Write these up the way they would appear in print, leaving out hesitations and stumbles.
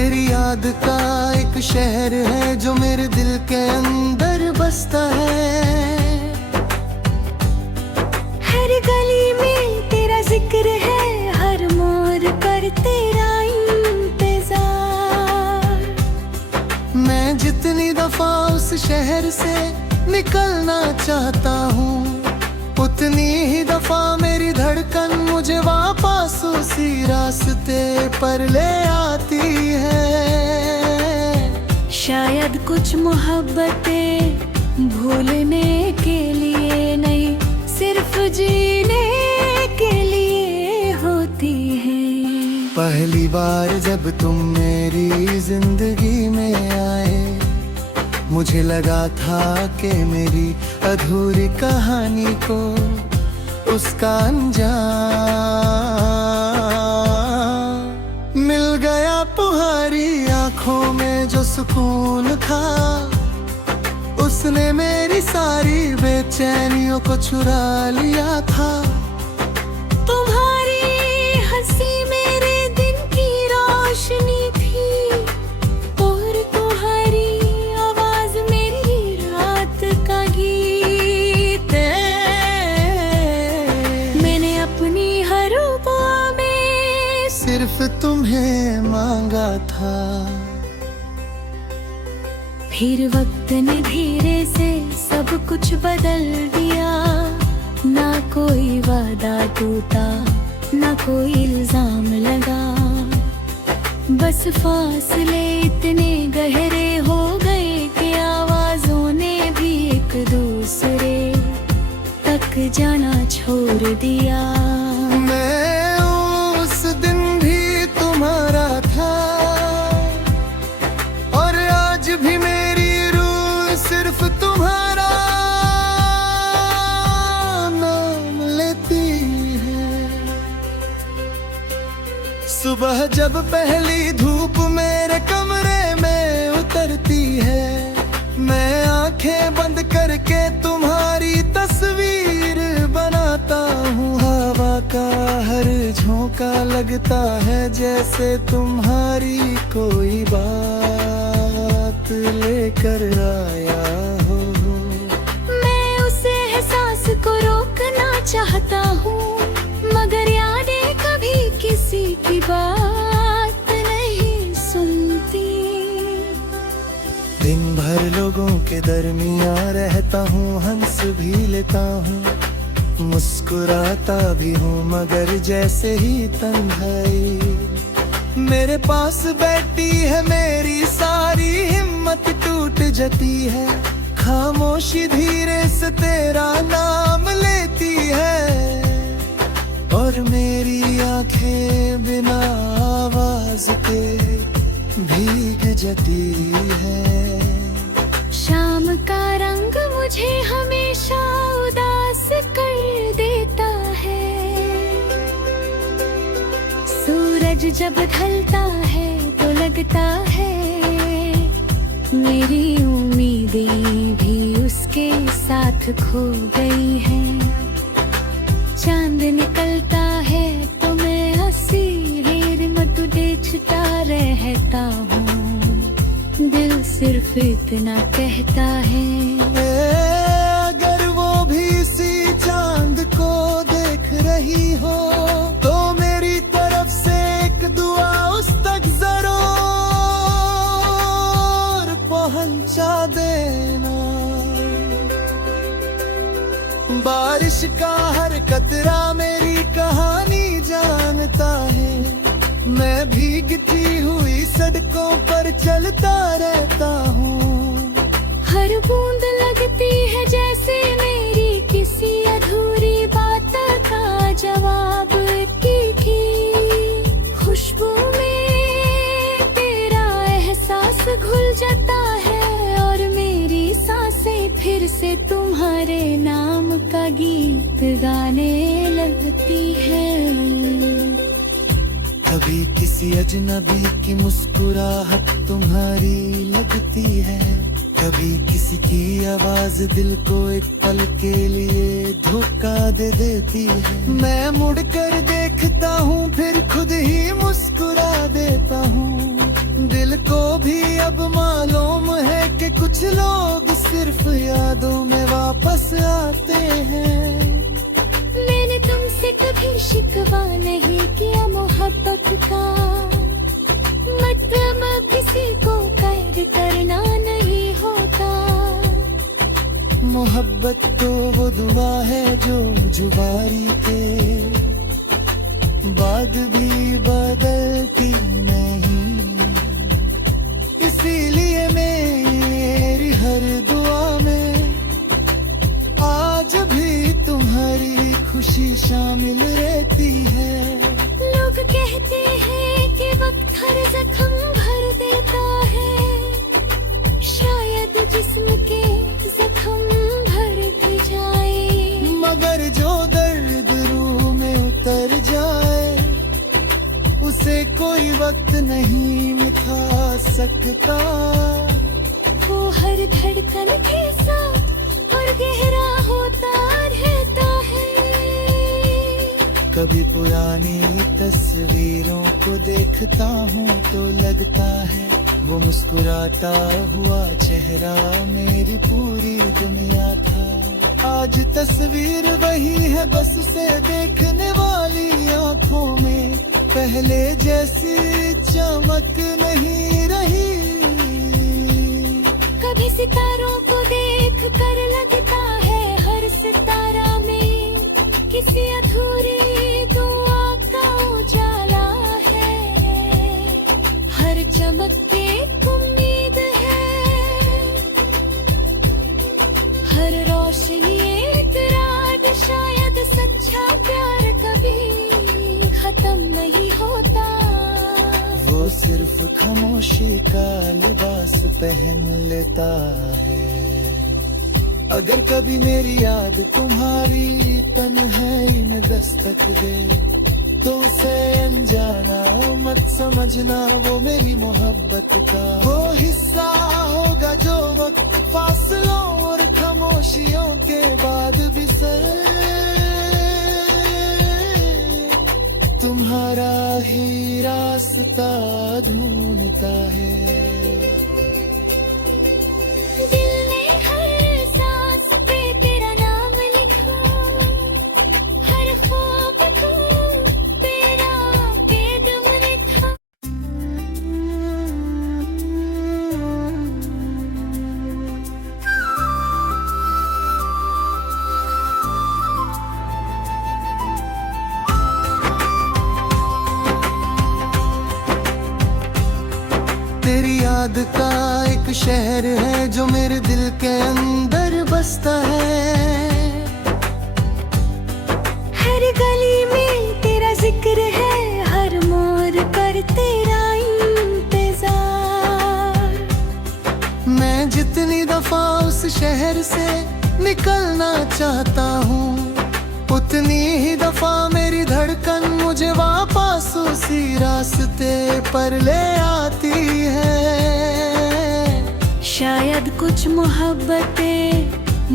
तेरी याद का एक शहर है जो मेरे दिल के अंदर बसता है। हर गली में तेरा जिक्र है, हर मोड़ पर तेरा इंतजार। मैं जितनी दफा उस शहर से निकलना चाहता हूँ, उतनी ही दफा मेरी धड़कन मुझे वापस उसी रास्ते पर ले आती है। शायद कुछ मोहब्बतें भूलने के लिए नहीं, सिर्फ जीने के लिए होती हैं। पहली बार जब तुम मेरी जिंदगी में आए, मुझे लगा था कि मेरी अधूरी कहानी को उसका अंजाम मिल गया। तुम्हारी आंखों में जो सुकून था, उसने मेरी सारी बेचैनियों को चुरा लिया था। तुम्हारी हंसी मेरे दिन की रोशनी थी, और तुम्हारी आवाज मेरी रात का गीत है। मैंने अपनी हर दुआ में सिर्फ तुम्हें मांगा था। फिर वक्त ने धीरे से सब कुछ बदल दिया, ना कोई वादा टूटा, ना कोई इल्जाम लगा। बस फासले इतने गहरे हो गए कि आवाजों ने भी एक दूसरे तक जाना छोड़ दिया। मैं उस दिन भी तुम्हारा था, और आज भी मेरी रूह सिर्फ तुम्हारा नाम लेती है। सुबह जब पहली धूप मेरे कमरे में उतरती है, मैं आंखें बंद करके तुम्हारी तस्वीर बनाता हूँ। हवा का हर झोंका लगता है जैसे तुम्हारी कोई बात लेकर आया हो। मैं उस एहसास को रोकना चाहता हूँ, मगर यादें कभी किसी की बात नहीं सुनती। दिन भर लोगों के दरमियाँ रहता हूँ, हंस भी लेता हूँ, मुस्कुराता भी हूँ, मगर जैसे ही तन्हाई मेरे पास बैठी है, मेरी सारी हिम्मत टूट जाती है। खामोशी धीरे से तेरा नाम लेती है, और मेरी आंखें बिना आवाज के भीग जाती है। शाम का रंग मुझे हमेशा उदास कर देता है। सूरज जब ढलता है तो लगता है मेरी उम्मीदें भी उसके साथ खो गई हैं। चांद निकलता है तो मैं हंसी हीर में तुझे छुटा रहता हूँ। दिल सिर्फ इतना कहता है, अगर वो भी इसी चांद को देख रही हो, तो मेरी तरफ से एक दुआ उस तक जरूर पहुंचा देना। बारिश का हर कतरा मेरी कहानी जानता है, मैं भीगती हुई सड़कों पर चलता रहता हूँ। हर बूंद लगती है जैसे मेरी किसी अधूरी बात का जवाब की खुशबू में तेरा एहसास घुल जाता है, और मेरी सांसें फिर से तुम्हारे नाम का गीत गाने लगती है। कभी किसी अजनबी की मुस्कुराहट तुम्हारी लगती है, कभी किसी की आवाज दिल को एक पल के लिए धोखा दे देती है। मैं मुड़कर देखता हूँ फिर खुद ही मुस्कुरा देता हूँ। मुझको भी अब मालूम है कि कुछ लोग सिर्फ यादों में वापस आते हैं। मैंने तुमसे कभी शिकवा नहीं किया मोहब्बत का, मतलब किसी को कैद करना नहीं होता। मोहब्बत तो वो दुआ है जो जुबारी के बाद भी बदलती नहीं, इसीलिए मेरी हर दुआ में आज भी तुम्हारी खुशी शामिल रहती है। लोग कहते हैं कि वक्त हर जख्म भर देता है, शायद जिस्म के जख्म भर भी जाए, मगर जो दर्द रूह में उतर जाए उसे कोई वक्त नहीं मिटा सकता। वो हर धड़कन के साथ और गहरा होता रहता है। कभी पुरानी तस्वीरों को देखता हूँ तो लगता है वो मुस्कुराता हुआ चेहरा मेरी पूरी दुनिया था। आज तस्वीर वही है बस उसे देखने वाली आंखों में पहले जैसी चमक नहीं रही। कभी सितारों को देख कर लगता है हर सितारा में किसी अधूरी दुआ का उजाला है। हर चमक की उम्मीद है, हर रोशनी एक रात, शायद सच्चा प्यार कभी खत्म नहीं होता। वो सिर्फ खामोशी का लिबास पहन लेता है। अगर कभी मेरी याद तुम्हारी तन्हाई में दस्तक दे तो उसे अनजाना मत समझना, वो मेरी मोहब्बत का वो हिस्सा होगा जो वक्त फासलों और खामोशियों के बाद भी तुम्हारा ही रास्ता ढूंढता है। दिल ने हर सांस पे तेरा नाम लिखा, हर ख्वाब को तेरा कदम लिखा। तेरी याद का एक शहर है जो मेरे दिल के अंदर बसता है। हर गली में तेरा जिक्र है, हर मोड़ पर तेरा इंतजार। मैं जितनी दफा उस शहर से निकलना चाहता हूँ उतनी ही दफा मेरी धड़कन मुझे वापस उसी रास्ते पर ले आती है। शायद कुछ मोहब्बतें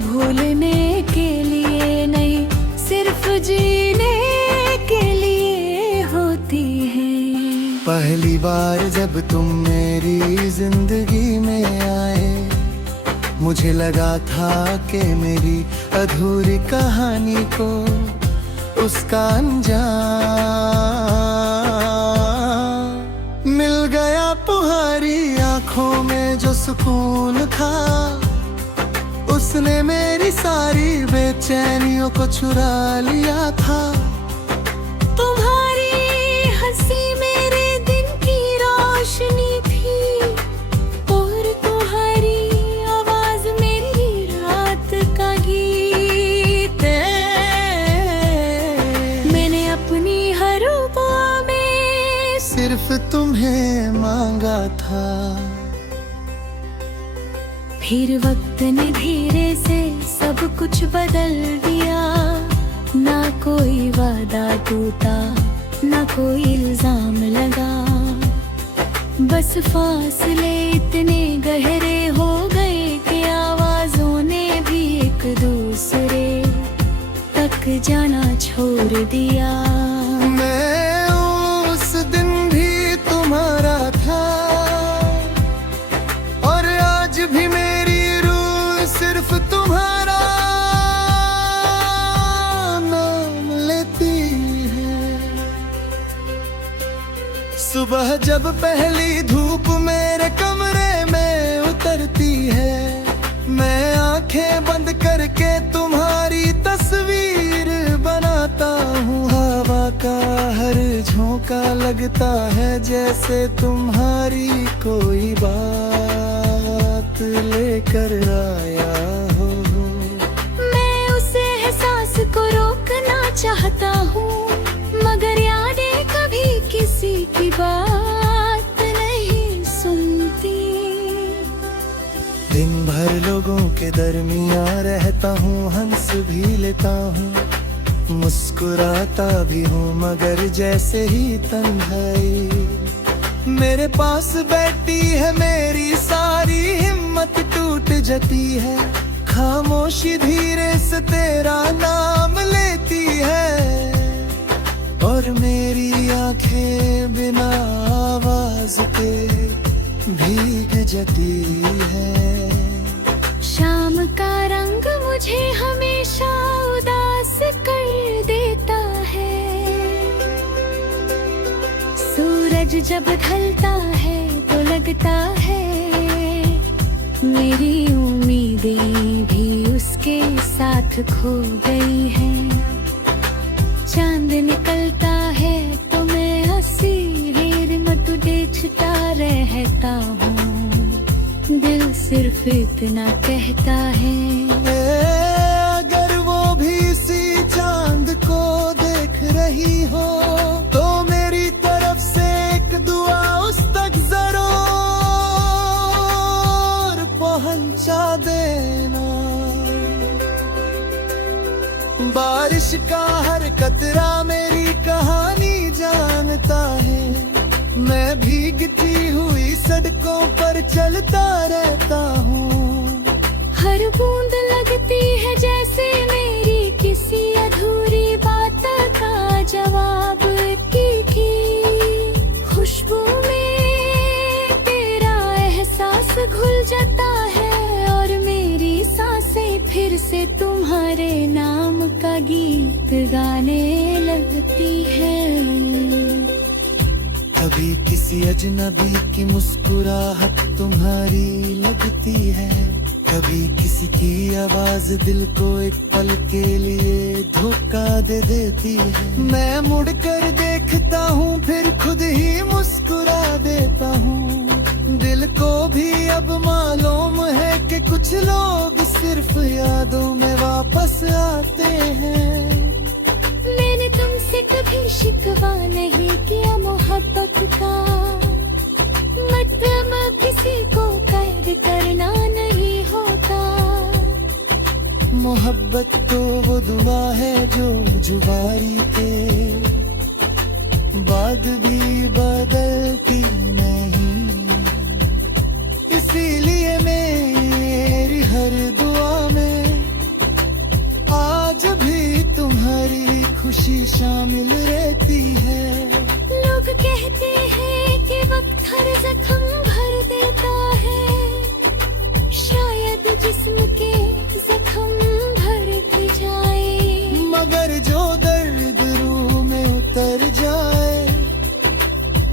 भूलने के लिए नहीं, सिर्फ जीने के लिए होती हैं। पहली बार जब तुम मेरी जिंदगी में आए मुझे लगा था कि मेरी अधूरी कहानी को उसका अंजाम मिल गया। तुम्हारी आंखों में जो सुकून था उसने मेरी सारी बेचैनियों को चुरा लिया था। तुम्हारी हंसी मेरे दिन की रोशनी थी और तुम्हारी आवाज मेरी रात का गीत है। मैंने अपनी हर दुआ में सिर्फ तुम्हें मांगा था। फिर वक्त ने धीरे से सब कुछ बदल दिया, ना कोई वादा टूटा ना कोई इल्जाम लगा। बस फासले इतने गहरे हो गए कि आवाजों ने भी एक दूसरे तक जाना छोड़ दिया। मैं उस दिन भी तुम्हारा था, सुबह जब पहली धूप मेरे कमरे में उतरती है, मैं आंखें बंद करके तुम्हारी तस्वीर बनाता हूँ। हवा का हर झोंका लगता है जैसे तुम्हारी कोई बात लेकर आया हो। मैं उस एहसास को रोकना चाहता हूँ, मगर यादें कभी किसी की बात नहीं सुनती। दिन भर लोगों के दरमियाँ रहता हूँ, हंस भी लेता हूँ, मुस्कुराता भी हूँ, मगर जैसे ही तन्हाई मेरे पास बैठी है, मेरी सारी हिम्मत टूट जाती है। खामोशी धीरे से तेरा नाम लेती है, और मेरी आंखें बिना आवाज के भीग जाती है। शाम का रंग मुझे हमेशा उदास कर देता है। सूरज जब ढलता है तो लगता है मेरी उम्मीदें भी उसके साथ खो गई हैं। चांद निकलता है तो मैं हंसी हीर मत देखता रहता हूँ। दिल सिर्फ इतना कहता है, अगर वो भी इसी चांद को देख रही हो तो मेरी तरफ से एक दुआ उस तक जरूर पहुंचा देना। बारिश का हर कतरा मेरी कहानी जानता है, मैं भीगती हुई सड़कों पर चलता रहता हूँ। हर बूंद लगती है जैसे मेरी किसी अधूरी बात का जवाब की खुशबू में तेरा एहसास घुल जाता है, और मेरी सांसें फिर से तुम्हारे नाम का गीत गाने लगती है। कभी किसी अजनबी की मुस्कुराहट तुम्हारी लगती है, कभी किसी की आवाज दिल को एक पल के लिए धोखा दे देती है। मैं मुड़कर देखता हूँ फिर खुद ही मुस्कुरा देता हूँ। दिल को भी अब मालूम है कि कुछ लोग सिर्फ यादों में वापस आते हैं। मैंने तुमसे कभी शिकवा नहीं किया मोहब्बत का, मतलब किसी को कैद करना नहीं होता। मोहब्बत तो वो दुआ है जो जुबारी के बाद भी बदलती नहीं, इसीलिए मेरी हर दुआ में आज भी तुम्हारी खुशी शामिल रहती है। लोग कहते हैं कि वक्त हर जख्म भर देता है, शायद जिस्म के जख्म भर भी जाए, मगर जो दर्द रूह में उतर जाए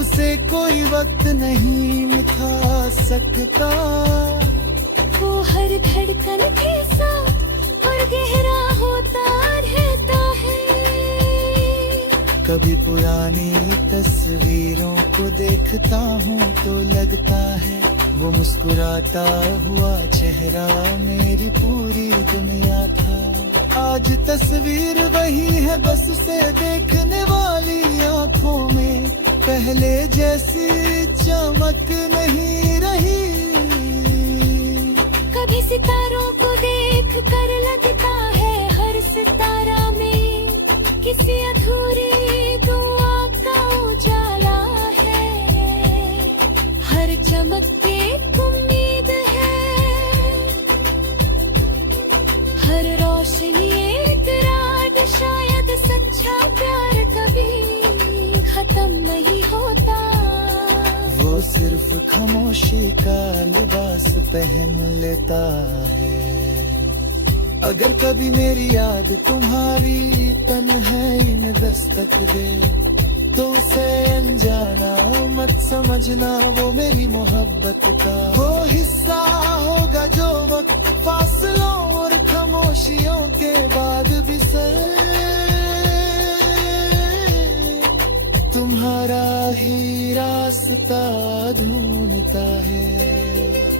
उसे कोई वक्त नहीं मिटा सकता। वो हर धड़कन के साथ और गहरा होता रहता है। कभी पुरानी तस्वीरों को देखता हूँ तो लगता है वो मुस्कुराता हुआ चेहरा मेरी पूरी दुनिया था। आज तस्वीर वही है बस उसे देखने वाली आंखों में पहले जैसी चमक नहीं रही। कभी सितारों को देख कर लगता है हर सितारा में किसी अधूरी दुआ का उजाला है। हर चमक के उम्मीद है, हर रोशनी एक रात। शायद सच्चा प्यार कभी खत्म नहीं होता। वो सिर्फ खामोशी का लिबास पहन लेता है। अगर कभी मेरी याद तुम्हारी तन्हाई में दस्तक दे तो उसे अनजाना मत समझना, वो मेरी मोहब्बत का वो हिस्सा होगा जो वक्त फासलों और खामोशियों के बाद भी सर तुम्हारा ही रास्ता ढूंढता है।